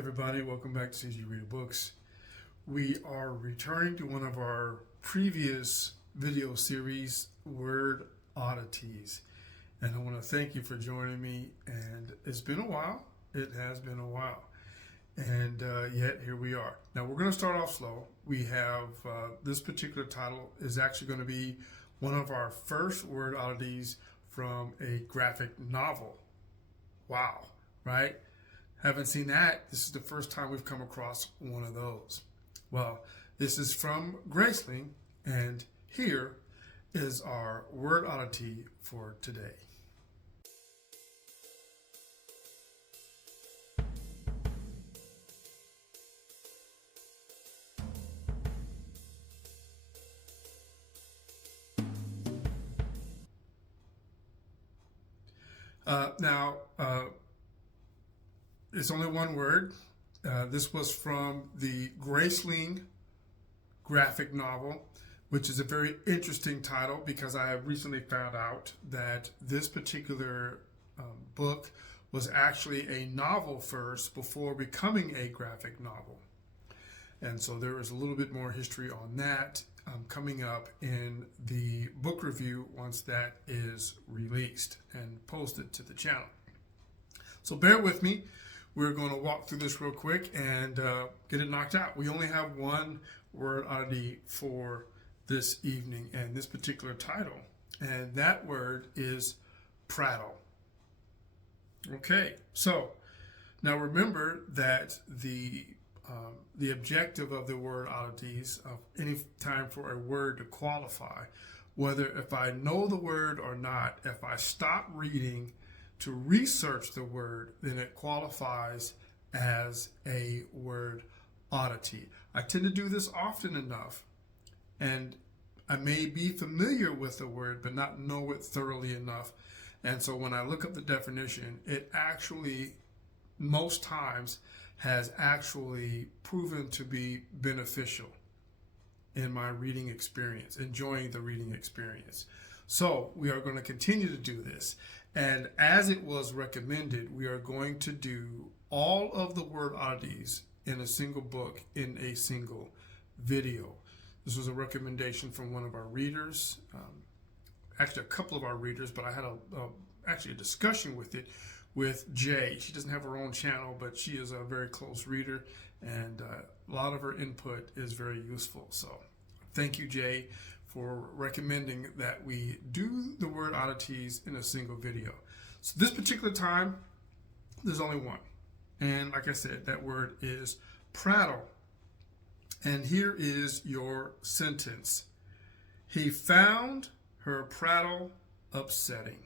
everybody, welcome back to CG Reader Books. We are returning to one of our previous video series, Word Oddities. And I want to thank you for joining me. And it's been a while. It has been a while. And yet here we are. Now we're going to start off slow. We have this particular title is actually going to be one of our first Word Oddities from a graphic novel. Wow, right? Haven't seen that. This is the first time we've come across one of those. Well, this is from Graceling, and here is our Word Oddity for today. It's only one word. This was from the Graceling graphic novel, which is a very interesting title because I have recently found out that this particular book was actually a novel first before becoming a graphic novel. And so there is a little bit more history on that coming up in the book review once that is released and posted to the channel. So bear with me. We're going to walk through this real quick and get it knocked out. We only have one word oddity for this evening and this particular title, and that word is prattle. Okay, so now remember that the objective of the word oddities, of any time for a word to qualify, whether if I know the word or not, if I stop reading to research the word, then it qualifies as a word oddity. I tend to do this often enough, and I may be familiar with the word but not know it thoroughly enough. And so when I look up the definition, it actually most times has actually proven to be beneficial in my reading experience, enjoying the reading experience. So we are going to continue to do this. And as it was recommended, we are going to do all of the word oddities in a single book in a single video. This was a recommendation from one of our readers, actually a couple of our readers, but I had actually a discussion with it with Jay. She doesn't have her own channel, but she is a very close reader, and a lot of her input is very useful. So thank you, Jay, for recommending that we do the word oddities in a single video. So this particular time, there's only one. And like I said, that word is prattle. And here is your sentence. He found her prattle upsetting.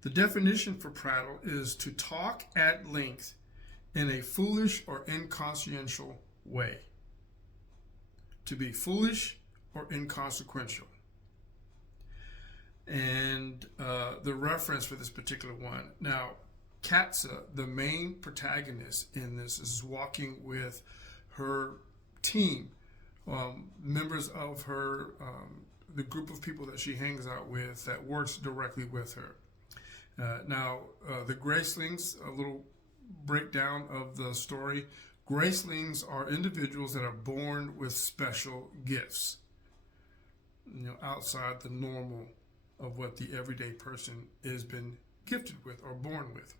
The definition for prattle is to talk at length in a foolish or inconsequential way. To be foolish or inconsequential. And the reference for this particular one. Now, Katsa, the main protagonist in this, is walking with her team, members of her, the group of people that she hangs out with that works directly with her. The Gracelings, a little breakdown of the story. Gracelings are individuals that are born with special gifts, outside the normal of what the everyday person has been gifted with or born with.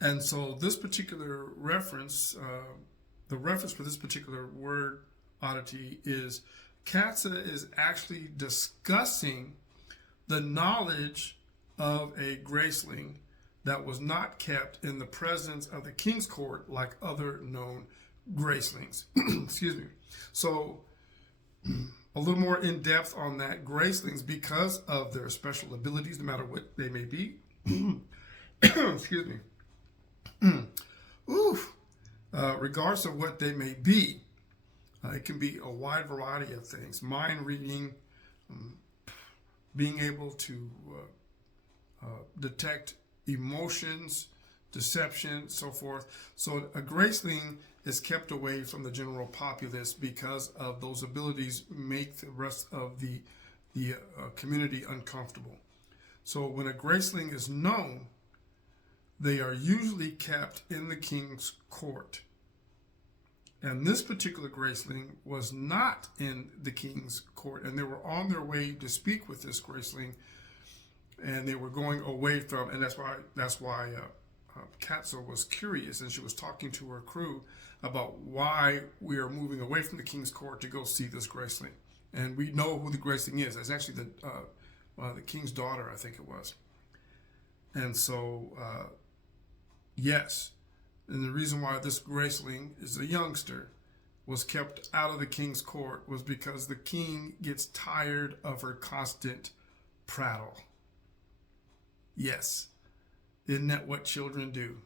And so this particular reference, the reference for this particular word oddity is Katsa is actually discussing the knowledge of a Graceling that was not kept in the presence of the king's court like other known Gracelings. Excuse me. So a little more in depth on that. Gracelings, because of their special abilities, no matter what they may be, excuse me, regardless of what they may be, it can be a wide variety of things. Mind reading, being able to detect emotions, deception, so forth. So a Graceling is kept away from the general populace because of those abilities make the rest of the community uncomfortable. So when a Graceling is known, they are usually kept in the king's court. And this particular Graceling was not in the king's court, and they were on their way to speak with this Graceling, and they were going away from, and that's why Katsa was curious, and she was talking to her crew about why we are moving away from the king's court to go see this Graceling. And we know who the Graceling is. It's actually the king's daughter, I think it was. And so, yes. And the reason why this Graceling is a youngster was kept out of the king's court was because the king gets tired of her constant prattle. Yes. Isn't that what children do?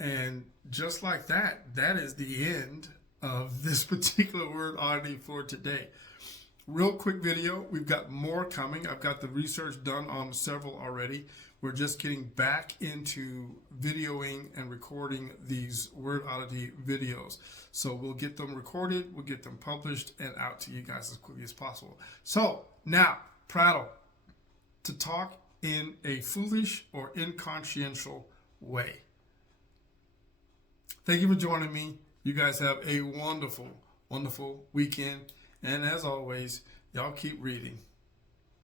And just like that, that is the end of this particular word oddity for today. Real quick video. We've got more coming. I've got the research done on several already. We're just getting back into videoing and recording these word oddity videos. So we'll get them recorded, we'll get them published and out to you guys as quickly as possible. So now, prattle, to talk in a foolish or inconsciential way. Thank you for joining me. You guys have a wonderful, wonderful weekend. And as always, y'all keep reading.